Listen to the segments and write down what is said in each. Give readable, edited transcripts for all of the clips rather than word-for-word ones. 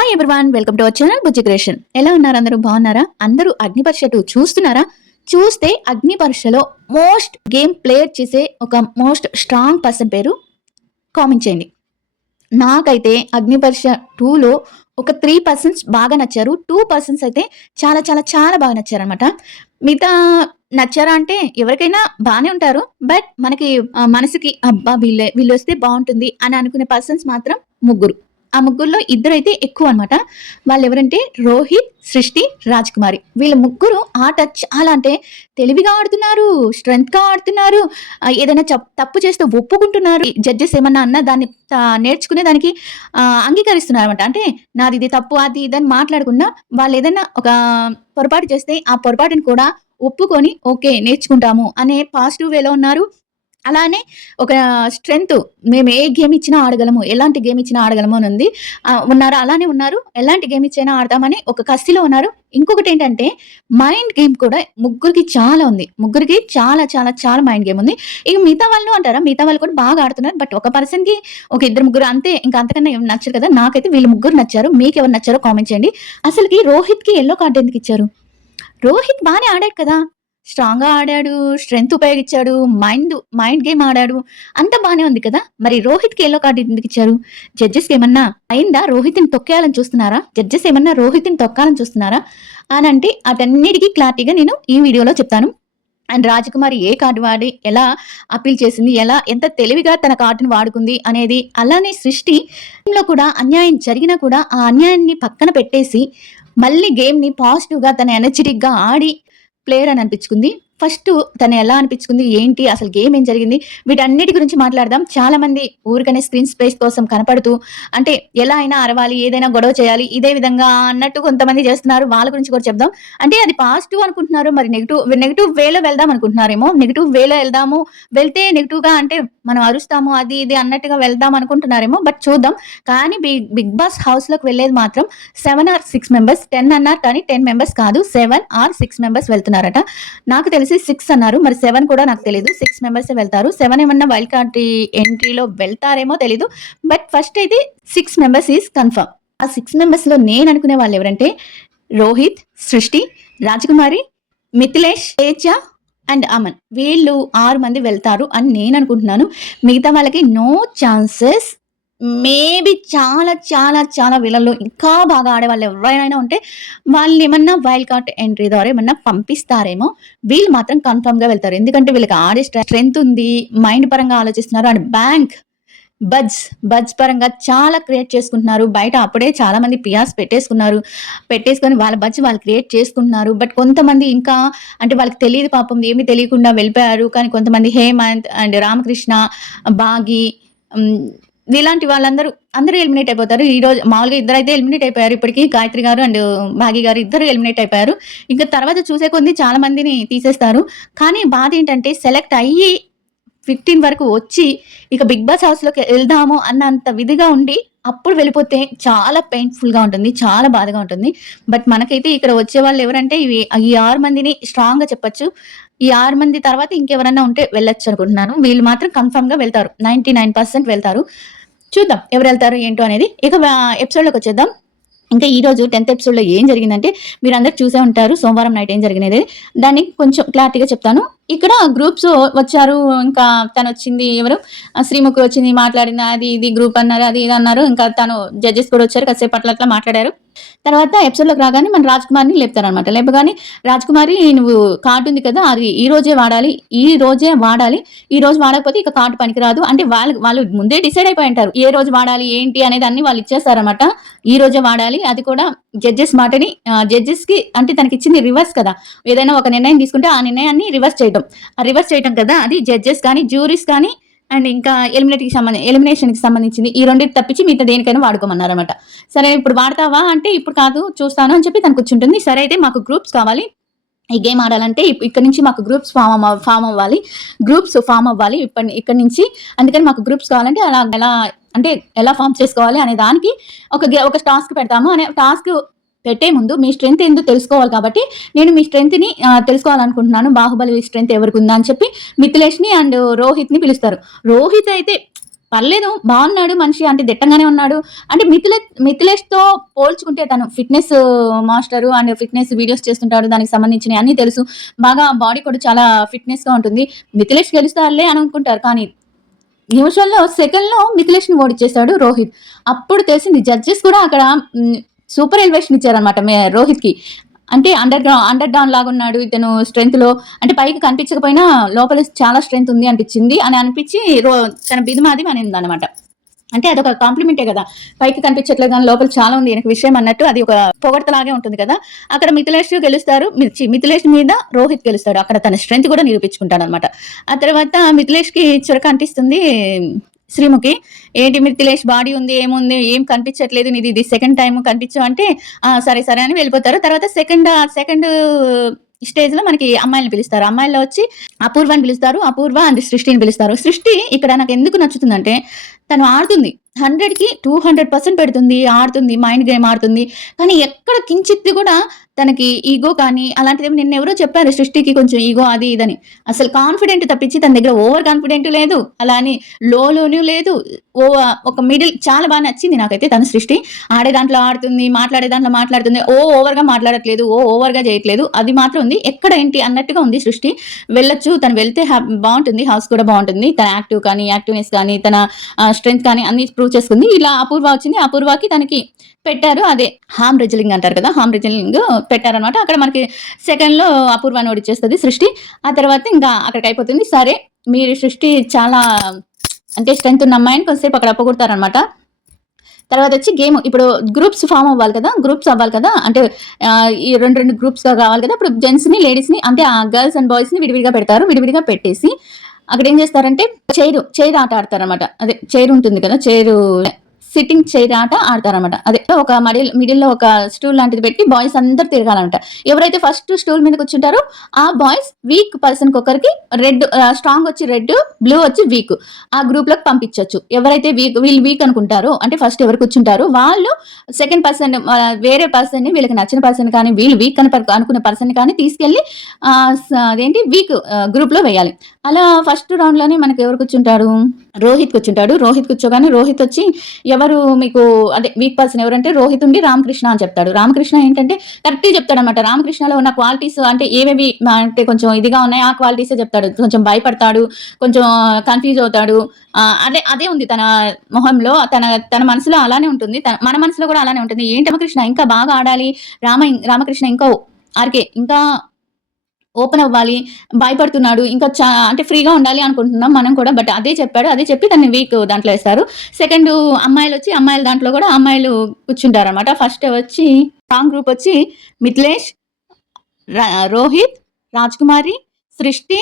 Hi everyone, welcome to our channel Bujji creation. ఎలా ఉన్నారు? అందరూ బాగున్నారా? అందరూ అగ్నిపరీక్ష 2 చూస్తున్నారా? చూస్తే అగ్నిపరీక్షలో మోస్ట్ గేమ్ ప్లేయర్ చేసే ఒక మోస్ట్ స్ట్రాంగ్ పర్సన్ పేరు కామెంట్ చేయండి. నాకైతే అగ్నిపరీక్ష 2లో ఒక 3% బాగా నచ్చారు. 2% అయితే చాలా చాలా చాలా బాగా నచ్చారనమాట. మిగతా నచ్చారా అంటే ఎవరికైనా బాగానే ఉంటారు. బట్ మనకి మనసుకి అబ్బా వీళ్ళు వస్తే బాగుంటుంది అని అనుకునే పర్సన్స్ మాత్రం ముగ్గురు. ఆ ముగ్గురులో ఇద్దరైతే ఎక్కువ అనమాట. వాళ్ళు ఎవరంటే రోహిత్, సృష్టి, రాజ్ కుమారి. వీళ్ళ ముగ్గురు ఆట చాలా అంటే తెలివిగా ఆడుతున్నారు, స్ట్రెంగ్త్ గా ఆడుతున్నారు. ఏదైనా తప్పు చేస్తే ఒప్పుకుంటున్నారు. జడ్జెస్ ఏమన్నా అన్నా దాన్ని నేర్చుకునే దానికి అంగీకరిస్తున్నారు అనమాట. అంటే నాది ఇది తప్పు, అది ఇదని మాట్లాడకుండా వాళ్ళు ఏదైనా ఒక పొరపాటు చేస్తే ఆ పొరపాటుని కూడా ఒప్పుకొని ఓకే నేర్చుకుంటాము అనే పాజిటివ్ వేలో ఉన్నారు. అలానే ఒక స్ట్రెంగ్త్, మేము ఏ గేమ్ ఇచ్చినా ఆడగలము, ఎలాంటి గేమ్ ఇచ్చినా ఆడగలము అని ఉంది. ఉన్నారు, అలానే ఉన్నారు. ఎలాంటి గేమ్ ఇచ్చినా ఆడతామని ఒక కసిలో ఉన్నారు. ఇంకొకటి ఏంటంటే మైండ్ గేమ్ కూడా ముగ్గురికి చాలా ఉంది. ముగ్గురికి చాలా చాలా చాలా మైండ్ గేమ్ ఉంది. ఇక మిగతా వాళ్ళు అంటారా, మిగతా వాళ్ళు కూడా బాగా ఆడుతున్నారు. బట్ ఒక పర్సన్ కి ఒక ఇద్దరు ముగ్గురు అంతే, ఇంకా అంతకన్నా ఏం నచ్చరు కదా. నాకైతే వీళ్ళు ముగ్గురు నచ్చారు. మీకు ఎవరు నచ్చారో కామెంట్ చేయండి. అసలుకి రోహిత్ కి ఎల్లో కార్డు ఎందుకు ఇచ్చారు? రోహిత్ బాగానే ఆడాడు కదా, స్ట్రాంగ్‌గా ఆడాడు, స్ట్రెంగ్త్ ఉపయోగించాడు, మైండ్ గేమ్ ఆడాడు. అంతా బానే ఉంది కదా. మరి రోహిత్‌కి యెల్లో కార్డ్ ఎందుకిచ్చారు? జడ్జెస్‌కి ఏమన్నా అయిందా? రోహిత్‌ని తొక్కేయాలని చూస్తున్నారా? జడ్జెస్ ఏమన్నా రోహిత్‌ని తొక్కాలని చూస్తున్నారా? అనంటే అటన్నిటికి క్లారిటీగా నేను ఈ వీడియోలో చెప్తాను. అండ్ రాజకుమారి ఏ కార్డు వాడి ఎలా అప్పీల్ చేసింది, ఎంత తెలివిగా తన కార్డును వాడుకుంది అనేది. అలానే సృష్టిలో కూడా అన్యాయం జరిగినా కూడా ఆ అన్యాయాన్ని పక్కన పెట్టేసి మళ్ళీ గేమ్‌ని పాజిటివ్‌గా తన ఎనర్జిటిక్‌గా ఆడి ప్లేయర్ అని అనిపించుకుంది. ఫస్ట్ తను ఎలా అనిపించుకుంది, ఏంటి అసలు గేమ్ ఏం జరిగింది, వీటన్నిటి గురించి మాట్లాడదాం. చాలా మంది ఊరికనే స్క్రీన్ స్పేస్ కోసం కనపడుతూ అంటే ఎలా అయినా అరవాలి, ఏదైనా గొడవ చేయాలి, ఇదే విధంగా అన్నట్టు కొంతమంది చేస్తున్నారు. వాళ్ళ గురించి కూడా చెప్దాం. అంటే అది పాజిటివ్ అనుకుంటున్నారు, మరి నెగిటివ్ వేలో వెళ్దాం అనుకుంటున్నారేమో. నెగిటివ్ వేలో వెళ్తే నెగిటివ్ గా అంటే మనం అరుస్తాము అది ఇది అన్నట్టుగా వెళ్దాం అనుకుంటున్నారేమో. బట్ చూద్దాం. కానీ బిగ్ బాస్ హౌస్ లోకి వెళ్ళేది మాత్రం 7 or 6 మెంబర్స్. 10 అన్నారు కానీ 10 మెంబర్స్ కాదు, 7 or 6 మెంబర్స్ వెళ్తున్నారట. నాకు తెలిసి 6 అన్నారు, మరి 7 కూడా నాకు తెలియదు. 6 మెంబర్స్ వెళ్తారు. 7 ఏమన్నా వైల్డ్ కార్డ్ ఎంట్రీలో వెళ్తారేమో తెలీదు. బట్ ఫస్ట్ అయితే 6 మెంబర్స్ ఈజ్ కన్ఫర్మ్. ఆ 6 మెంబర్స్ లో నేను అనుకునే వాళ్ళు ఎవరంటే రోహిత్, సృష్టి, రాజకుమారి, మిథిలేష్, తేజ అండ్ అమన్. వీళ్ళు 6 మంది వెళ్తారు అని నేను అనుకుంటున్నాను. మిగతా వాళ్ళకి నో ఛాన్సెస్. మేబీ చాలా చాలా చాలా వీళ్ళలో ఇంకా బాగా ఆడేవాళ్ళు ఎవరైనా ఉంటే వాళ్ళు ఏమన్నా వైల్డ్ కార్డ్ ఎంట్రీ ద్వారా ఏమన్నా పంపిస్తారేమో. వీళ్ళు మాత్రం కన్ఫర్మ్ గా వెళ్తారు. ఎందుకంటే వీళ్ళకి ఆడే స్ట్రెంగ్త్ ఉంది, మైండ్ పరంగా ఆలోచిస్తున్నారు. అండ్ బడ్స్ పరంగా చాలా క్రియేట్ చేసుకుంటున్నారు. బయట అప్పుడే చాలా మంది పియాస్ పెట్టేసుకొని వాళ్ళ బడ్స్ వాళ్ళు క్రియేట్ చేసుకుంటున్నారు. బట్ కొంతమంది ఇంకా అంటే వాళ్ళకి తెలియదు, పాపం ఏమీ తెలియకుండా వెళ్ళిపోయారు. కానీ కొంతమంది హేమంత్ అండ్ రామకృష్ణ, బాగి, ఇలాంటి అందరూ ఎలిమినేట్ అయిపోతారు. ఈ రోజు మామూలుగా ఇద్దరైతే ఎలిమినేట్ అయిపోయారు. ఇప్పటికీ గాయత్రి గారు అండ్ భాగి గారు ఇద్దరు ఎలిమినేట్ అయిపోయారు. ఇంకా తర్వాత చూసే కొద్ది చాలా మందిని తీసేస్తారు. కానీ బాధ ఏంటంటే సెలెక్ట్ అయ్యి 15 వరకు వచ్చి ఇక బిగ్ బాస్ హౌస్ లోకి వెళ్దాము అన్నంత విధిగా ఉండి అప్పుడు వెళ్ళిపోతే చాలా పెయిన్ఫుల్ గా ఉంటుంది, చాలా బాధగా ఉంటుంది. బట్ మనకైతే ఇక్కడ వచ్చే వాళ్ళు ఎవరంటే ఈ 6 మందిని స్ట్రాంగ్ గా చెప్పొచ్చు. ఈ 6 మంది తర్వాత ఇంకెవరన్నా ఉంటే వెళ్ళొచ్చు అనుకుంటున్నాను. వీళ్ళు మాత్రం కన్ఫర్మ్ గా వెళ్తారు, 99% వెళ్తారు. చూద్దాం ఎవరు వెళ్తారు ఏంటో అనేది. ఇక ఎపిసోడ్లోకి వచ్చేద్దాం. ఇంకా ఈ రోజు 10th ఎపిసోడ్లో ఏం జరిగిందంటే మీరు అందరు చూసే ఉంటారు. సోమవారం నైట్ ఏం జరిగినది దాన్ని కొంచెం క్లారిటీగా చెప్తాను. ఇక్కడ గ్రూప్స్ వచ్చారు. ఇంకా తను వచ్చింది, ఎవరు శ్రీముఖి వచ్చింది, మాట్లాడింది, అది ఇది గ్రూప్ అన్నారు, అది ఇది అన్నారు. ఇంకా తను జడ్జెస్ కూడా వచ్చారు, కాసేపు అట్లా మాట్లాడారు. తర్వాత ఎపిసోడ్లోకి రాగానే మన రాజ్ కుమార్ని లేపుతారనమాట. లేపగానే రాజ్ కుమారి, నువ్వు కార్డు ఉంది కదా, అది ఈ రోజే వాడాలి, ఈ రోజు వాడకపోతే ఇక కార్డు పనికిరాదు అంటే వాళ్ళు ముందే డిసైడ్ అయిపోయి ఉంటారు ఏ రోజు వాడాలి ఏంటి అనేది. అన్ని వాళ్ళు ఇచ్చేస్తారనమాట. ఈ రోజే వాడాలి, అది కూడా జడ్జెస్ మాటని. జడ్జెస్ కి అంటే తనకి ఇచ్చింది రివర్స్ కదా. ఏదైనా ఒక నిర్ణయం తీసుకుంటే ఆ నిర్ణయాన్ని రివర్స్ చేయడం కదా. అది జడ్జెస్ కానీ జ్యూరీస్ కానీ అండ్ ఇంకా ఎలిమినేషన్ కి సంబంధించింది. ఈ రెండింటి తప్పించి మిగతా దేనికైనా వాడుకోమన్నారనమాట. సరే ఇప్పుడు వాడతావా అంటే ఇప్పుడు కాదు చూస్తాను అని చెప్పి తను కూర్చుంటుంది. సరే అయితే మాకు గ్రూప్స్ కావాలి, ఈ గేమ్ ఆడాలంటే ఇక్కడ నుంచి మాకు గ్రూప్స్ ఫామ్ అవ్వాలి ఇక్కడ నుంచి. అందుకని మాకు గ్రూప్స్ కావాలంటే ఎలా ఫామ్ చేసుకోవాలి అనే దానికి ఒక టాస్క్ పెడతాము. అనే టాస్క్ పెట్టే ముందు మీ స్ట్రెంగ్త్ ఎందుకు తెలుసుకోవాలి కాబట్టి నేను మీ స్ట్రెంగ్త్ని తెలుసుకోవాలనుకుంటున్నాను. బాహుబలి స్ట్రెంగ్త్ ఎవరికి ఉందా అని చెప్పి మిథిలేష్ని అండ్ రోహిత్ని పిలుస్తారు. రోహిత్ అయితే పర్లేదు బాగున్నాడు మనిషి, అంటే దిట్టంగానే ఉన్నాడు. అంటే మిథిలేష్‌తో పోల్చుకుంటే తను fitness master and fitness videos చేస్తుంటాడు. దానికి సంబంధించినయి అన్నీ తెలుసు. బాగా బాడీ కూడా చాలా ఫిట్‌నెస్‌గా ఉంటుంది. మిథిలేష్ గెలుస్తాడులే అని అనుకుంటారు. కానీ నిమిషంలో, సెకన్‌లో మిథిలేష్‌ని ఓడిచ్చేసాడు రోహిత్. అప్పుడు తెలిసింది జడ్జెస్ కూడా అక్కడ సూపర్ ఎలివేషన్ ఇచ్చారనమాట రోహిత్‌కి. అంటే అండర్ డాన్ లాగున్నాడు ఇతను స్ట్రెంగ్త్‌లో. అంటే పైకి కనిపించకపోయినా లోపల చాలా స్ట్రెంగ్త్ ఉంది అనిపించింది అని అనిపించి తన బిధుమాది అనిందనమాట. అంటే అదొక కాంప్లిమెంటే గదా! పైకి కనిపించట్లేదు గానీ లోపల చాలా ఉంది ఈయనకి విషయం అన్నట్టు అది ఒక పొగడ్తలాగే ఉంటుంది కదా! అక్కడ మిథిలేష్ గెలుస్తారు. మిథిలేష్ మీద రోహిత్ గెలుస్తాడు. అక్కడ తన స్ట్రెంగ్త్ కూడా నిరూపించుకుంటాడనమాట. ఆ తర్వాత మిథిలేష్‌కి చురక అంటిస్తుంది శ్రీముఖి. ఏంటి మిథిలేష్ బాడీ ఉంది, ఏముంది, ఏం కనిపించట్లేదు, నీది ఇది సెకండ్ టైమ్ కనిపించవు అంటే, సరే సరే అని వెళ్ళిపోతారు. తర్వాత సెకండ్ స్టేజ్‌లో మనకి అమ్మాయిలని పిలుస్తారు. అమ్మాయిల్లో వచ్చి అపూర్వని పిలుస్తారు. అపూర్వ అండ్ సృష్టిని పిలుస్తారు. సృష్టి ఇక్కడ నాకెందుకు నచ్చుతుందంటే తను ఆడుతుంది. 100కి 200% పెడుతుంది. ఆడుతుంది. మైండ్ గేమ్ ఆడుతుంది. కానీ ఎక్కడ కించిత్తు కూడా తనకి ఈగో కానీ అలాంటిదేమి నిన్నెవరో చెప్పారు సృష్టికి కొంచెం ఈగో అది ఇదని. అసలు కాన్ఫిడెంట్ తప్పించి తన దగ్గర ఓవర్ కాన్ఫిడెంట్ లేదు. అలా అని లోను లేదు. ఒక మిడిల్ చాలా బాగా నచ్చింది నాకైతే తన సృష్టి. ఆడే దాంట్లో ఆడుతుంది. మాట్లాడే దాంట్లో మాట్లాడుతుంది. ఓవర్‌గా మాట్లాడట్లేదు. ఓవర్‌గా చేయట్లేదు. అది మాత్రం ఉంది. ఎక్కడ ఏంటి అన్నట్టుగా ఉంది సృష్టి. వెళ్ళొచ్చు. తను వెళ్తే బావుంటుంది. హౌస్ కూడా బావుంటుంది. తన యాక్టివ్‌నెస్ కానీ తన స్ట్రెంగ్త్ కానీ అన్ని ప్రూవ్ చేసుకుంది. ఇలా అపూర్వ వచ్చింది. అపూర్వకి తనకి పెట్టారు. అదే హామ్ రెజ్లింగ్ అంటారు కదా! హామ్ రెజ్లింగ్ పెట్టారనమాట. అక్కడ మనకి సెకండ్‌లో అపూర్వని ఓడిచ్చేస్తది సృష్టి. ఆ తర్వాత ఇంకా అక్కడికయిపోతుంది. సరే మీరు సృష్టి చాలా అంటే స్ట్రెంగ్త్ ఉన్న అమ్మాయిని కొంతసేపు అక్కడ అప్పగొడతారనమాట. తర్వాత వచ్చి గేమ్ ఇప్పుడు గ్రూప్స్ ఫామ్ అవ్వాలి కదా! గ్రూప్స్ అవ్వాలి కదా! అంటే ఈ 2 గ్రూప్స్‌గా కావాలి కదా! ఇప్పుడు జెంట్స్‌ని, లేడీస్‌ని అంటే గర్ల్స్ అండ్ బాయ్స్‌ని విడివిడిగా పెడతారు. విడివిడిగా పెట్టేసి అక్కడ ఏం చేస్తారంటే చైర్ ఆట ఆడతారనమాట. అదే చైర్ ఉంటుంది కదా! సిట్టింగ్ చైర్ ఆట ఆడతారనమాట. అదే ఒక మిడిల్‌లో ఒక స్టూల్ లాంటిది పెట్టి బాయ్స్ అందరూ తిరగాలనమాట. ఎవరైతే ఫస్ట్ స్టూల్ మీద కూర్చుంటారో ఆ బాయ్స్ వీక్ పర్సన్‌కి ఒకరికి స్ట్రాంగ్ వచ్చి రెడ్, బ్లూ వచ్చి వీక్. ఆ గ్రూప్‌లోకి పంపించొచ్చు. ఎవరైతే వీళ్ళు వీక్ అనుకుంటారో అంటే ఫస్ట్ ఎవరు కూర్చుంటారో వాళ్ళు సెకండ్ పర్సన్ వేరే పర్సన్‌ని వీళ్ళకి నచ్చిన పర్సన్ కానీ వీళ్ళు వీక్ అని అనుకున్న పర్సన్‌ని కానీ తీసుకెళ్ళి అదేంటి వీక్ గ్రూప్‌లో వేయాలి. అలా ఫస్ట్ రౌండ్‌లోనే మనకి ఎవరు కూర్చుంటారు? రోహిత్ కూర్చుంటాడు. రోహిత్ కూర్చోగానే రోహిత్ వచ్చి ఎవరు మీకు అదే వీక్ పర్సన్ ఎవరంటే రోహిత్ ఉండి రామకృష్ణ అని చెప్తాడు. రామకృష్ణ ఏంటంటే కరెక్ట్‌గా చెప్తాడనమాట. రామకృష్ణలో ఉన్న క్వాలిటీస్ అంటే ఏవేవి అంటే కొంచెం ఇదిగా ఉన్నాయి ఆ క్వాలిటీసే చెప్తాడు. కొంచెం భయపడతాడు. కొంచెం కన్‌ఫ్యూజ్ అవుతాడు. అదే ఉంది తన మొహంలో. తన మనసులో అలానే ఉంటుంది. మన మనసులో కూడా అలానే ఉంటుంది. ఏంటి రామకృష్ణ ఇంకా బాగా ఆడాలి. రామకృష్ణ ఇంకా ఇంకా ఓపెన్ అవ్వాలి. భయపడుతున్నాడు. ఇంకా అంటే ఫ్రీగా ఉండాలి అనుకుంటున్నాం మనం కూడా. బట్ అదే చెప్పాడు. అదే చెప్పి తనని వీక్ దాంట్లో ఏస్తారు. సెకండు అమ్మాయిల దాంట్లో కూడా అమ్మాయిలు కూర్చుంటారనమాట. ఫస్ట్ వచ్చి స్ట్రాంగ్ గ్రూప్ వచ్చి మిథిలేష్, రోహిత్, రాజ్‌కుమారి, సృష్టి,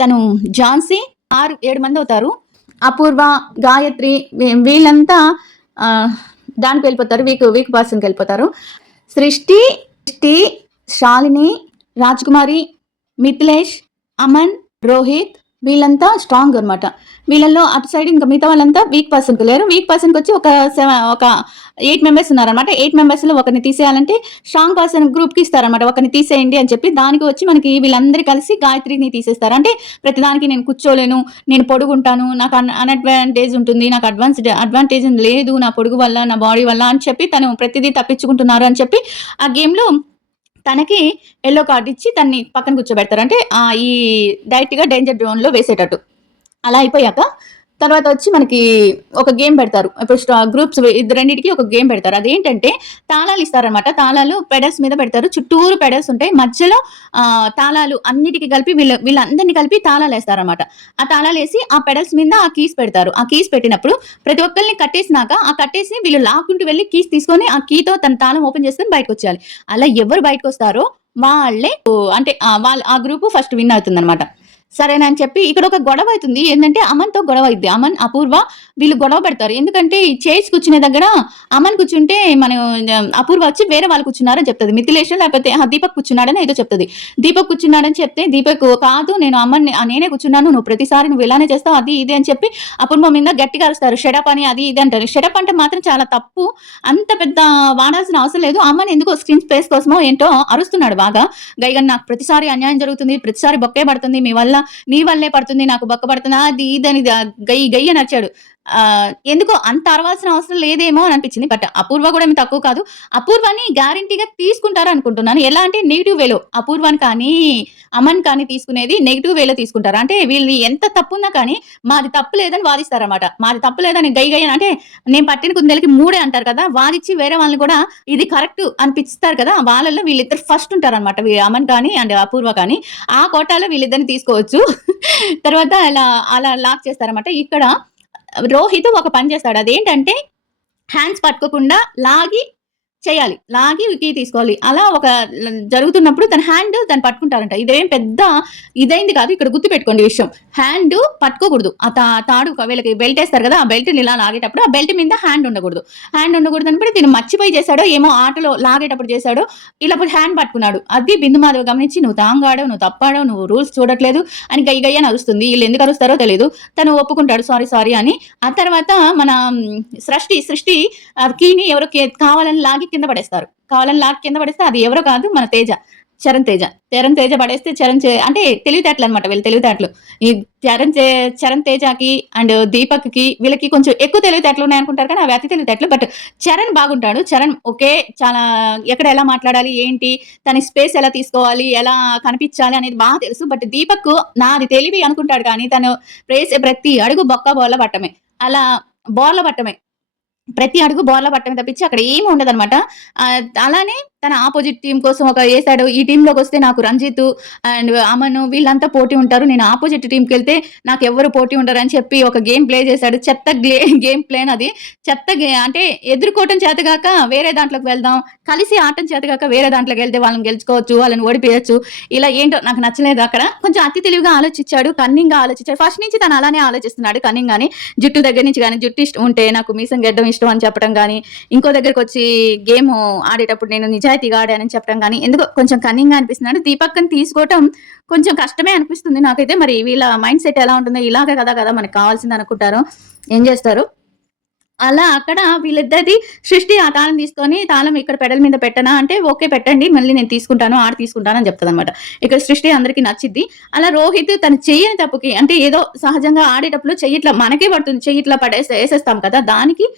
తను ఝాన్సీ 7 మంది అవుతారు. అపూర్వ, గాయత్రి వీళ్ళంతా దానికి వెళ్ళిపోతారు. వీక్ పర్సన్‌కి వెళ్ళిపోతారు. సృష్టి, శాలిని, రాజ్‌కుమారి, మిథిలేష్, అమన్, రోహిత్ వీళ్ళంతా స్ట్రాంగ్ అనమాట. వీళ్ళల్లో అటు సైడ్ ఇంకా మిగతా వాళ్ళంతా వీక్ పర్సన్‌కి లేరు. వీక్ పర్సన్‌కి వచ్చి ఒక 8 మెంబర్స్ ఉన్నారనమాట. 8 మెంబర్స్‌లో ఒకరిని తీసేయాలంటే స్ట్రాంగ్ పర్సన్ గ్రూప్‌కి ఇస్తారనమాట. ఒకరిని తీసేయండి అని చెప్పి దానికి వచ్చి మనకి వీళ్ళందరూ కలిసి గాయత్రిని తీసేస్తారు. అంటే ప్రతిదానికి నేను కూర్చోలేను, నేను పొడుగుంటాను, నాకు అన్‌అడ్వాంటేజ్ ఉంటుంది, నాకు అడ్వాంటేజ్ లేదు నా పొడుగు వల్ల, నా బాడీ వల్ల అని చెప్పి తను ప్రతిదీ తప్పించుకుంటున్నారు అని చెప్పి ఆ గేమ్‌లో తనకి యెల్లో కార్డ్ ఇచ్చి తనని పక్కన కూర్చోబెడతారు. అంటే ఈ డైరెక్ట్‌గా డేంజర్ జోన్‌లో వేసేటట్టు. అలా అయిపోయాక తర్వాత వచ్చి మనకి ఒక గేమ్ పెడతారు. ఇప్పుడు గ్రూప్స్ రెండిటికి ఒక గేమ్ పెడతారు. అదేంటంటే తాళాలు ఇస్తారనమాట. తాళాలు పెడల్స్ మీద పెడతారు. చుట్టూరు పెడల్స్ ఉంటాయి. మధ్యలో తాళాలు అన్నిటికి కలిపి వీళ్ళందరిని కలిపి తాళాలేస్తారనమాట. ఆ తాళాలేసి ఆ పెడల్స్ మీద ఆ కీస్ పెడతారు. ఆ కీస్ పెట్టినప్పుడు ప్రతి ఒక్కళ్ళని కట్టేసినాక కట్టేసి వీళ్ళు లాక్కుంటూ వెళ్ళి కీస్ తీసుకొని ఆ కీతో తన తాళం ఓపెన్ చేసుకొని బయటకొచ్చేయాలి. అలా ఎవరు బయటకొస్తారో వాళ్ళే అంటే ఆ గ్రూపు ఫస్ట్ విన్ అవుతుందనమాట. సరేనని చెప్పి ఇక్కడ ఒక గొడవ అవుతుంది. ఏంటంటే అమన్‌తో గొడవ అయిద్ది. అమన్, అపూర్వ వీళ్ళు గొడవ పడతారు. ఎందుకంటే ఈ చైర్స్ కూర్చునే దగ్గర అమన్ కూర్చుంటే అపూర్వ వచ్చి వేరే వాళ్ళు కూర్చున్నారని చెప్తది. మిథిలేష్ లేకపోతే దీపక్ కూర్చున్నాడని ఏదో చెప్తది. దీపక్ కూర్చున్నాడని చెప్తే దీపక్ కాదు నేనే కూర్చున్నాను. నువ్వు ప్రతిసారి నువ్వు ఇలానే చేస్తావు అది ఇది అని చెప్పి అపూర్వ మీద గట్టిగా అరుస్తారు. షటప్ అని అది ఇది అంటారు. షటప్ అంటే మాత్రం చాలా తప్పు. అంత పెద్ద వాడాల్సిన అవసరం లేదు. అమన్ ఎందుకో స్క్రీన్ స్పేస్ కోసమో ఏంటో అరుస్తున్నాడు బాగా. గైగన్ నాకు ప్రతిసారి అన్యాయం జరుగుతుంది. ప్రతిసారి బొక్కే పడుతుంది మీ వల్ల. నీ వల్లే పడుతుంది, నాకు బొక్క పడుతుంది, అది ఇదని గయ్యి గయ్యి అని అరిచాడు. ఎందుకో అంత అరవాల్సిన అవసరం లేదేమో అని అనిపించింది. బట్ అపూర్వ కూడా ఏమి తక్కువ కాదు. అపూర్వని గ్యారంటీగా తీసుకుంటారు అనుకుంటున్నాను. ఎలా అంటే నెగెటివ్ వేలో అపూర్వని కానీ, అమన్ కానీ తీసుకునేది నెగెటివ్ వేలో తీసుకుంటారు. అంటే వీళ్ళని ఎంత తప్పున్నా కానీ మాది తప్పు లేదని వాదిస్తారన్నమాట. మాది తప్పు లేదని గై గై అంటే నేను పట్టిన కుందేలకి మూడే అంటారు కదా! వాదిచ్చి వేరే వాళ్ళని కూడా ఇది కరెక్ట్ అనిపిస్తారు కదా! వాళ్ళలో వీళ్ళిద్దరు ఫస్ట్ ఉంటారన్నమాట. అమన్ కానీ అండ్ అపూర్వ కానీ. ఆ కోటాలో వీళ్ళిద్దరిని తీసుకోవచ్చు. తర్వాత అలా లాక్ చేస్తారన్నమాట. ఇక్కడ రోహిత్ ఒక పని చేస్తాడు. అదేంటంటే హ్యాండ్స్ పట్టుకోకుండా లాగి చేయాలి. లాగి కీ తీసుకోవాలి. అలా ఒక జరుగుతున్నప్పుడు తన హ్యాండ్ దాన్ని పట్టుకుంటారంట. ఇదేం పెద్ద ఇదైంది కాదు. ఇక్కడ గుర్తుపెట్టుకోండి విషయం. హ్యాండ్ పట్టుకోకూడదు. తాడు వీళ్ళకి బెల్ట్ వేస్తారు కదా! ఆ బెల్ట్‌ని ఇలా లాగేటప్పుడు ఆ బెల్ట్ మీద హ్యాండ్ ఉండకూడదు. హ్యాండ్ ఉండకూడదు అన్నప్పుడు తిను మర్చిపోయి చేశాడో ఏమో ఆటలో లాగేటప్పుడు చేశాడో ఇలా హ్యాండ్ పట్టుకున్నాడు. అది బిందు మాధవ్ గమనించి నువ్వు తాంగాడావు, నువ్వు తప్పాడావు, నువ్వు రూల్స్ చూడట్లేదు అని గయ్య గయ్య అని అరుస్తుంది. వీళ్ళు ఎందుకు అరుస్తారో తెలీదు. తను ఒప్పుకుంటాడు సారీ అని. ఆ తర్వాత మన సృష్టి కీని ఎవరో కావాలని లాగి కింద పడేస్తారు. కావాలని లాగి కింద పడేస్తే అది ఎవరో కాదు మన చరణ్ తేజ పడేస్తే అంటే తెలివితేటలు అనమాట. వీళ్ళ తెలివితేటలు ఈ చరణ్ తేజకి అండ్ దీపక్ కి వీళ్ళకి కొంచెం ఎక్కువ తెలివితేటలు ఉన్నాయనుకుంటారు కానీ అవి అతి తెలివితేటలు. బట్ చరణ్ బాగుంటాడు. చరణ్ చాలా ఎక్కడ ఎలా మాట్లాడాలి, ఏంటి, తన స్పేస్ ఎలా తీసుకోవాలి, ఎలా కనిపించాలి అనేది బాగా తెలుసు. బట్ దీపక్ నాది తెలివి అనుకుంటాడు కానీ తను ప్రతి అడుగు బొక్క బోర్ల పట్టమే. అలా బోర్ల పట్టమే. ప్రతి అడుగు బోర్ల పట్టమే తప్పించి అక్కడ ఏమి ఉండదనమాట. అలానే తన ఆపోజిట్ టీం కోసం ఒక వేసాడు. ఈ టీంలోకి వస్తే నాకు రంజిత్ అండ్ అమన్ వీళ్ళంతా పోటీ ఉంటారు. నేను ఆపోజిట్ టీంకి వెళ్తే నాకు ఎవరు పోటీ ఉండరు అని చెప్పి ఒక గేమ్ ప్లే చేశాడు. చెత్త గేమ్ ప్లేన్ అది. అంటే ఎదుర్కోవటం చేతగాక వేరే దాంట్లోకి వెళ్దాం, కలిసి ఆటం చేతగాక వేరే దాంట్లోకి వెళ్తే వాళ్ళని గెలుచుకోవచ్చు, వాళ్ళని ఓడిపోయచ్చు. ఇలా ఏంటో నాకు నచ్చలేదు. అక్కడ కొంచెం అతి తెలివిగా ఆలోచించాడు, కన్నింగ్గా ఆలోచించాడు. ఫస్ట్ నుంచి తను అలానే ఆలోచిస్తున్నాడు. కన్నింగ్ గానీ జుట్టు దగ్గర నుంచి కానీ జుట్టు ఇష్టం ఉంటే నాకు మీసం గెడ్డం ఇష్టం అని చెప్పడం కానీ, ఇంకో దగ్గరకు వచ్చి గేమ్ ఆడేటప్పుడు నేను నిజాయితీగా ఆడానని చెప్పడం కానీ ఎందుకో కొంచెం కన్నింగ్గా అనిపిస్తున్నాడు. దీపక్ని తీసుకోవటం కొంచెం కష్టమే అనిపిస్తుంది నాకైతే. మరి వీళ్ళ మైండ్ సెట్ ఎలా ఉంటుందో, ఇలాగే కదా మనకు కావాల్సింది అనుకుంటారో ఏం చేస్తారు. అలా అక్కడ వీళ్ళిద్దరిది సృష్టి ఆ తాళం తీసుకొని తాళం ఇక్కడ పెడల మీద పెట్టనా అంటే ఓకే పెట్టండి, మళ్ళీ నేను తీసుకుంటాను తీసుకుంటాను అని చెప్తుంది అనమాట. ఇక్కడ సృష్టి అందరికి నచ్చిద్ది. అలా రోహిత్ తను చెయ్యని తప్పుకి అంటే ఏదో సహజంగా ఆడేటప్పుడు చెయ్యిట్లా మనకే పడుతుంది, చెయ్యిట్లా వేసేస్తాం కదా, దానికి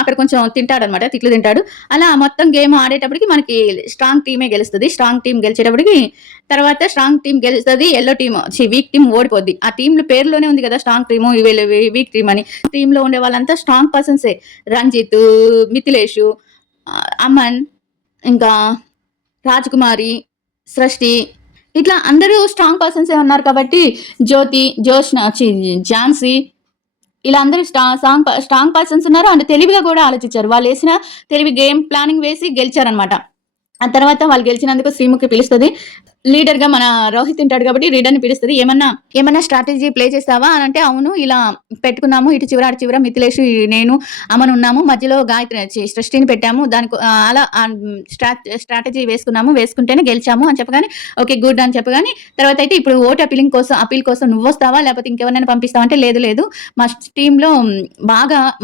అక్కడ కొంచెం తింటాడనమాట, తిట్లు తింటాడు. అలా మొత్తం గేమ్ ఆడేటప్పటికి మనకి స్ట్రాంగ్ టీమే గెలుస్తుంది. స్ట్రాంగ్ టీం గెలిచేటప్పటికి తర్వాత స్ట్రాంగ్ టీం గెలుస్తుంది, ఎల్లో టీమ్ వీక్ టీం ఓడిపోద్ది. ఆ టీంలో పేరులోనే ఉంది కదా స్ట్రాంగ్ టీము వీక్ టీం అని. టీంలో ఉండే వాళ్ళంతా స్ట్రాంగ్ పర్సన్సే. రంజిత్, మిథిలేష్, అమన్, ఇంకా రాజకుమారి, సృష్టి, ఇట్లా అందరూ స్ట్రాంగ్ పర్సన్సే ఉన్నారు కాబట్టి జ్యోతి, ఝాన్సీ ఇలా అందరూ స్ట్రాంగ్ పర్సన్స్ ఉన్నారు. అండ్ తెలివిగా కూడా ఆలోచించారు. వాళ్ళు వేసిన తెలివి గేమ్ ప్లానింగ్ వేసి గెలిచారనమాట. ఆ తర్వాత వాళ్ళు గెలిచినందుకు శ్రీముఖి పిలుస్తుంది. లీడర్ గా మన రోహిత్ ఉంటాడు కాబట్టి లీడర్ని పిలుస్తుంది. ఏమన్నా స్ట్రాటజీ ప్లే చేస్తావా అని అంటే అవును, ఇలా పెట్టుకున్నాము, ఇటు చివర అటు చివర మిథిలేష్ నేను అమన్ ఉన్నాము, మధ్యలో గాయత్రి సృష్టిని పెట్టాము, దానికి అలా స్ట్రాటజీ వేసుకుంటేనే గెలిచాము అని చెప్పగానే ఓకే గుడ్ అని చెప్పగానే తర్వాత అయితే ఇప్పుడు ఓటు అపీల్ కోసం నువ్వు వస్తావా లేకపోతే ఇంకెవరైనా పంపిస్తావా అంటే లేదు మా టీంలో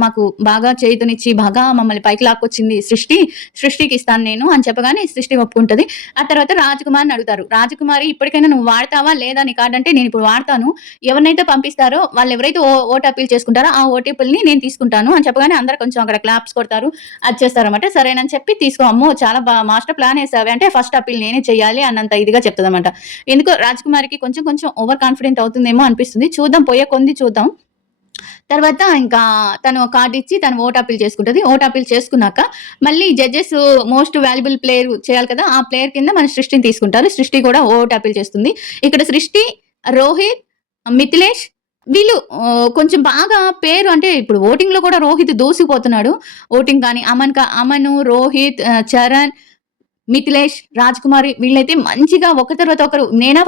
మాకు బాగా చేతునిచ్చి బాగా మమ్మల్ని పైకి లాక్కొచ్చింది సృష్టికి ఇస్తాను నేను అని చెప్పగానే సృష్టి ఒప్పుకుంటది. ఆ తర్వాత రాజకుమార్ని అడుగుతారు. రాజకుమారి ఇప్పటికైనా నువ్వు వాడతావా లేదా నీ కార్డు అంటే నేను ఇప్పుడు వాడతాను, ఎవరినైతే పంపిస్తారో వాళ్ళు ఎవరైతే ఓటు అప్పీల్ చేసుకుంటారో ఆ ఓటీపీని నేను తీసుకుంటాను అని చెప్పగానే అందరు కొంచెం అక్కడ క్లాప్స్ కొడతారు, అది చేస్తారన్నమాట. సరేనని చెప్పి తీసుకో, అమ్మో చాలా మాస్టర్ ప్లాన్ వేసావి అంటే ఫస్ట్ అప్పీల్ నేనే చెయ్యాలి అన్నంత ఇదిగా చెప్తుంది అనమాట. ఎందుకో రాజకుమారికి కొంచెం ఓవర్ కాన్ఫిడెంట్ అవుతుందేమో అనిపిస్తుంది. చూద్దాం, పోయే కొంది చూద్దాం. తర్వాత ఇంకా తను కార్డు ఇచ్చి తను ఓట్ అప్పీల్ చేసుకుంటుంది. ఓట్ అప్పీల్ చేసుకున్నాక మళ్ళీ జడ్జెస్ మోస్ట్ వాల్యుబుల్ ప్లేయర్ చేయాలి కదా, ఆ ప్లేయర్ కింద మన సృష్టిని తీసుకుంటారు. సృష్టి కూడా ఓట్ అప్పీల్ చేస్తుంది. ఇక్కడ సృష్టి, రోహిత్, మిథిలేష్ వీళ్ళు కొంచెం బాగా పేరు అంటే ఇప్పుడు ఓటింగ్ లో కూడా రోహిత్ దూసిపోతున్నాడు. ఓటింగ్ కానీ అమను, రోహిత్, చరణ్, మిథిలేష్, రాజకుమారి వీళ్ళైతే మంచిగా ఒక తర్వాత ఒకరు నేనా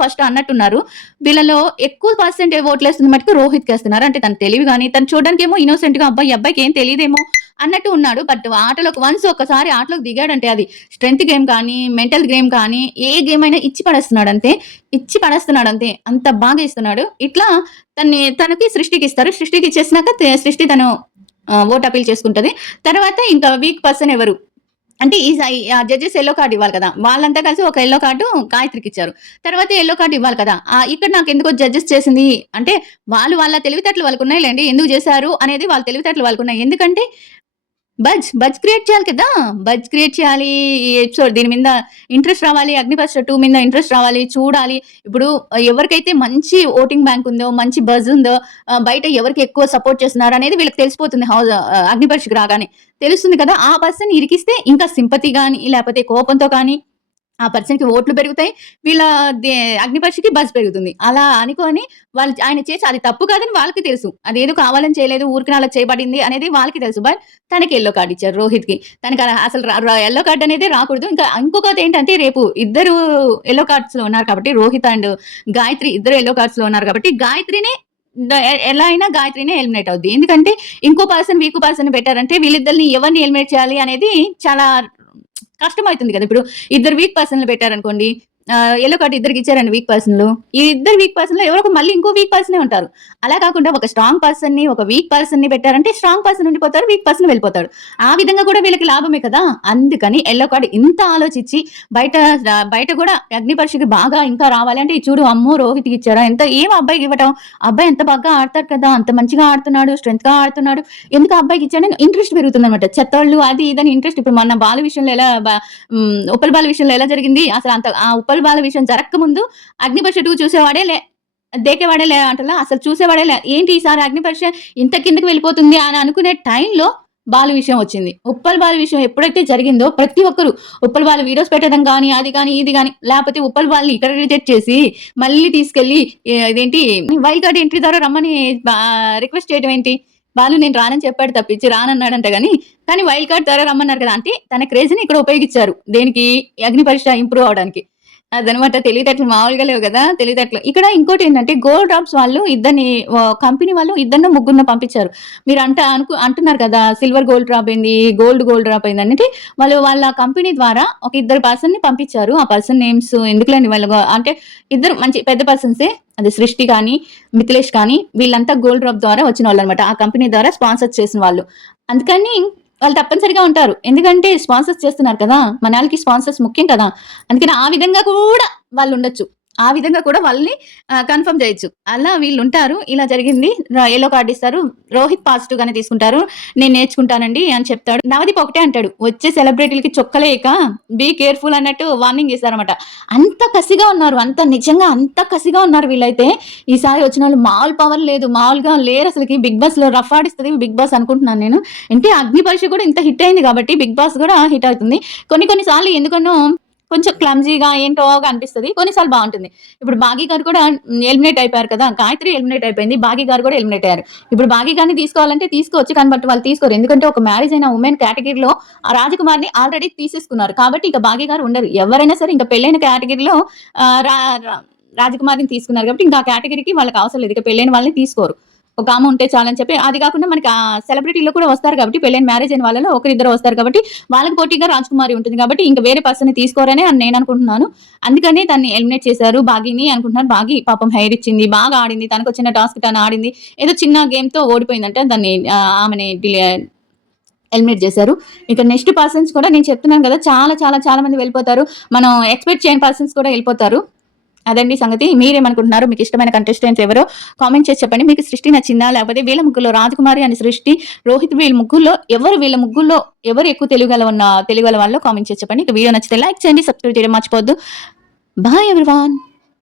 ఫస్ట్ అన్నట్టున్నారు. వీళ్ళలో ఎక్కువ పర్సెంటేజ్ ఓట్లు వేస్తుంది మటుకు రోహిత్కి వేస్తున్నారు. అంటే తను తెలివి కానీ తను చూడడానికి ఏమో ఇన్నోసెంట్ గా అబ్బాయికి ఏం తెలియదేమో అన్నట్టు ఉన్నాడు. బట్ ఆటలోకి ఒక్కసారి ఆటలోకి దిగాడంటే అది స్ట్రెంత్ గేమ్ కానీ మెంటల్ గేమ్ కానీ ఏ గేమ్ అయినా ఇచ్చి పడేస్తున్నాడు అంతే, అంత బాగా ఇస్తున్నాడు. ఇట్లా తనకి సృష్టికి ఇస్తారు. సృష్టికి ఇచ్చేసినాక సృష్టి తను ఓట్ అపీల్ చేసుకుంటది. తర్వాత ఇంకా వీక్ పర్సన్ ఎవరు అంటే జడ్జెస్ యెల్లో కార్డ్ ఇవ్వాలి కదా! వాళ్ళంతా కలిసి ఒక యెల్లో కార్డు గాయత్రికిచ్చారు. తర్వాత యెల్లో కార్డ్ ఇవ్వాలి కదా! ఇక్కడ నాకెందుకో జడ్జెస్ చేసింది అంటే వాళ్ళ తెలివితేటలు వాళ్ళకున్నాయిలెండి. ఎందుకు చేశారు అనేది వాళ్ళ తెలివితేటలు వాళ్ళకున్నాయి. ఎందుకంటే బజ్ క్రియేట్ చేయాలి కదా! బజ్ క్రియేట్ చేయాలి. ఈ ఎపిసోడ్ దీని మీద ఇంట్రెస్ట్ రావాలి. 'అగ్నిపరీక్ష 2' మీద ఇంట్రెస్ట్ రావాలి. చూడాలి. ఇప్పుడు ఎవరికైతే మంచి వోటింగ్ బ్యాంక్ ఉందో, మంచి బజ్ ఉందో, బయట ఎవరికి ఎక్కువ సపోర్ట్ చేస్తున్నారు అనేది వీళ్ళకి తెలిసిపోతుంది. 'అగ్నిపరీక్ష'కి రాగానే తెలుస్తుంది కదా! ఆ పర్సన్ ఇరికిస్తే ఇంకా సింపతి గాని, లేకపోతే కోపంతో కానీ ఆ పర్సన్‌కి ఓట్లు పెరుగుతాయి. వీళ్ళ దే అగ్నిపక్షికి బజ్ పెరుగుతుంది. అలా అనుకోని ఆయన చేసి అది తప్పు కాదని వాళ్ళకి తెలుసు. అదేదో కావాలని చేయలేదు. ఊరికనే అలా చేయబడింది అనేది వాళ్ళకి తెలుసు. బట్ తనకి యెల్లో కార్డ్ ఇచ్చారు రోహిత్‌కి. తనకి అసలు యెల్లో కార్డ్ అనేదే రాకూడదు. ఇంకా ఇంకొకటేంటంటే రేపు ఇద్దరు యెల్లో కార్డ్స్‌లో ఉన్నారు కాబట్టి రోహిత్ అండ్ గాయత్రి ఇద్దరు యెల్లో కార్డ్స్‌లో ఉన్నారు కాబట్టి గాయత్రినే ఎలా అయినా గాయత్రినే ఎలిమినేట్ అవుద్ది. ఎందుకంటే ఇంకో పర్సన్ వీక్ పర్సన్ పెట్టారంటే వీళ్ళిద్దరిని ఎవరిని ఎలిమినేట్ చేయాలి అనేది చాలా కష్టమైతుంది కదా! ఇప్పుడు ఇద్దరు వీక్ పర్సన్‌లు పెట్టారనుకోండి. యెల్లో కార్డ్ ఇద్దరికి ఇచ్చారండి వీక్ పర్సన్‌లు. ఈ ఇద్దరు వీక్ పర్సన్‌లో ఎవరో మళ్ళీ ఇంకో వీక్ పర్సనే ఉంటారు. అలా కాకుండా ఒక స్ట్రాంగ్ పర్సన్‌ని, ఒక వీక్ పర్సన్‌ని పెట్టారంటే స్ట్రాంగ్ పర్సన్ ఉండిపోతారు. వీక్ పర్సన్ వెళ్ళిపోతాడు. ఆ విధంగా కూడా వీళ్ళకి లాభమే కదా! అందుకని యెల్లో కార్డ్ ఇంత ఆలోచించి బయట బయట కూడా అగ్నిపరీక్షకి బాగా ఇంకా రావాలి అంటే ఇది చూడు అమ్మో! రోహిత్‌కి ఇచ్చారా? ఏం అబ్బాయికి ఇవ్వటం? అబ్బాయి ఎంత బాగా ఆడతాడు కదా! అంత మంచిగా ఆడుతున్నాడు. స్ట్రెంగ్త్‌గా ఆడుతున్నాడు. ఎందుకు ఆ అబ్బాయికి ఇచ్చాడని ఇంట్రెస్ట్ పెరుగుతుందన్నమాట. చెత్తోళ్ళు అది ఇదని ఇంట్రెస్ట్ ఇప్పుడు మొన్న బాలు విషయంలో ఉప్పల్ బాలు విషయంలో ఎలా జరిగింది? అసలు ఆ ఉప్పల్ బాల విషయం జరక్కముందు 'అగ్నిపరీక్ష 2' చూసేవాడే దేకేవాడే అంటలా అసలు చూసేవాడే ఏంటి ఈసారి 'అగ్నిపరీక్ష' ఇంత కిందకి వెళ్ళిపోతుంది అని అనుకునే టైంలో బాలు విషయం వచ్చింది. ఉప్పల్ బాలు విషయం ఎప్పుడైతే జరిగిందో ప్రతి ఒక్కరు ఉప్పల్ బాలు వీడియోస్ పెట్టడం గాని, అది గాని, ఇది గాని లేకపోతే ఉప్పల్ బాలుని ఇక్కడ రిజెక్ట్ చేసి మళ్ళీ తీసుకెళ్ళి ఇదేంటి వైల్డ్ కార్డ్ ఎంట్రీ ద్వారా రమ్మని రిక్వెస్ట్ చేయడం ఏంటి? బాలు నేను రానని చెప్పాడు తప్పించి రానన్నాడంట కానీ వైల్డ్ కార్డ్ ద్వారా రమ్మన్నారు కదా! అంటే తన క్రేజ్‌ని ఇక్కడ ఉపయోగించారు. దేనికి? 'అగ్నిపరీక్ష' ఇంప్రూవ్ అవ్వడానికి. అదనమాట. తెలివితేటలు మామూలుగా లేవు గదా! తెలివితేటలు. ఇక్కడ ఇంకోటేంటంటే గోల్డ్ డ్రాప్స్ వాళ్ళు ఇద్దరిని కంపెనీ వాళ్ళు ఇద్దరినో ముగ్గురినో పంపించారు. మీరు అంటున్నారు కదా! సిల్వర్ గోల్డ్ డ్రాప్ అయింది, గోల్డ్ డ్రాప్ అయిందనేది వాళ్ళ కంపెనీ ద్వారా ఒక ఇద్దరు పర్సన్‌ని పంపించారు. ఆ పర్సన్ నేమ్స్ ఎందుకులేండి అంటే ఇద్దరు మంచి పెద్ద పర్సన్సే. అది సృష్టి కానీ, మిథిలేష్ కానీ వీళ్ళంతా గోల్డ్ డ్రాప్ ద్వారా వచ్చినోళ్ళనమాట. ఆ కంపెనీ ద్వారా స్పాన్సర్ చేసిన వాళ్ళు. అందుకని వాళ్ళు తప్పనిసరిగా ఉంటారు. ఎందుకంటే స్పాన్సర్స్ చేస్తున్నారు కదా! మనాళ్ళకి స్పాన్సర్స్ ముఖ్యం కదా! అందుకని ఆ విధంగా కూడా వాళ్ళుండొచ్చు. ఆ విధంగా కూడా వాళ్ళని కన్ఫర్మ్ చేయొచ్చు. అలా వీళ్ళుంటారు. ఇలా జరిగింది. యెల్లో కార్డ్ ఇస్తారు. రోహిత్ పాజిటివ్‌గానే తీసుకుంటారు. నేను నేర్చుకుంటానండి అని చెప్తాడు. నవదీప్ ఒకటే అంటాడు. వచ్చే సెలబ్రిటీలకి చొక్కలేయక బీ కేర్‌ఫుల్ అన్నట్టు వార్నింగ్ ఇస్తారన్నమాట. అంత కసిగా ఉన్నారు. నిజంగా అంత కసిగా ఉన్నారు వీళ్ళైతే. ఈసారి వచ్చినోళ్ళు మామూలు పవర్ లేదు. మామూలుగా లేరసలకి. బిగ్ బాస్‌లో రఫ్ ఆడిస్తది బిగ్ బాస్ అనుకుంటున్నాను నేను. అంటే అగ్నిపరీక్ష కూడా ఇంత హిట్ అయింది కాబట్టి బిగ్ బాస్ కూడా హిట్ అవుతుంది. కొన్ని సార్లు ఎందుకనో కొంచెం క్లమ్జీగా ఏంటోగా అనిపిస్తది. కొన్నిసార్లు బావుంటుంది. ఇప్పుడు 'భాగి' గారు కూడా ఎలిమినేట్ అయిపోయారు కదా! గాయత్రి ఎలిమినేట్ అయిపోయింది. 'భాగి' గారు కూడా ఎలిమినేట్ అయ్యారు. ఇప్పుడు 'భాగి' గారిని తీసుకోవాలంటే తీసుకోవచ్చు. కానీ బట్ వాళ్ళు తీసుకోరు. ఎందుకంటే ఒక మ్యారేజ్ అయిన వుమెన్ కేటగిరీలో ఆ రాజకుమార్‌ని ఆల్రెడీ తీసేసుకున్నారు. కాబట్టి ఇక 'భాగి' గారు ఉండరు. ఎవరైనా సరే ఇంక పెళ్ళైన కేటగిరీలో ఆహ్, రా రా రాజకుమారిని తీసుకున్నారు కాబట్టి ఇంకా ఆ కేటగిరీకి వాళ్ళకి అవసరం లేదు. ఇక పెళ్ళైన వాళ్ళని తీసుకోరు. ఒక ఆమె ఉంటే చాలని చెప్పి అది కాకుండా మనకి సెలబ్రిటీలో కూడా వస్తారు కాబట్టి పెళ్ళైన మ్యారేజ్ అయిన వాళ్ళలో ఒకరిద్దరు వస్తారు కాబట్టి వాళ్ళకి పోటీగా రాజకుమారి ఉంటుంది కాబట్టి ఇంకా వేరే పర్సన్ తీసుకోరని నేను అనుకుంటున్నాను. అందుకనే దాన్ని ఎలిమినేట్ చేశారు భాగిని అనుకుంటున్నాను. భాగి పాపం హెయిర్ ఇచ్చింది, బాగా ఆడింది, తనకు వచ్చిన టాస్క్ తను ఆడింది. ఏదో చిన్న గేమ్‌తో ఓడిపోయిందంట. దాన్ని ఆమెని ఎలిమినేట్ చేశారు. ఇక నెక్స్ట్ పర్సన్స్ కూడా నేను చెప్తున్నాను కదా! చాలా మంది వెళ్ళిపోతారు. మనం ఎక్స్‌పెక్ట్ చేయని పర్సన్స్ కూడా వెళ్ళిపోతారు. అదండి సంగతి. మీరేమనుకుంటున్నారు? మీకు ఇష్టమైన కంటెస్టెంట్స్ ఎవరో కామెంట్ చేసి చెప్పండి. మీకు సృష్టి నచ్చిందా? లేకపోతే వీళ్ళ ముగ్గురులో రాజకుమారి అని సృష్టి, రోహిత్ వీళ్ళ ముగ్గురులో ఎవరు ఎక్కువ తెలియగల వాళ్ళో కామెంట్ చేసి చెప్పండి. ఇక వీడియో నచ్చితే లైక్ చేయండి, సబ్స్క్రైబ్ చేయడం మర్చిపోవద్దు. Bye everyone.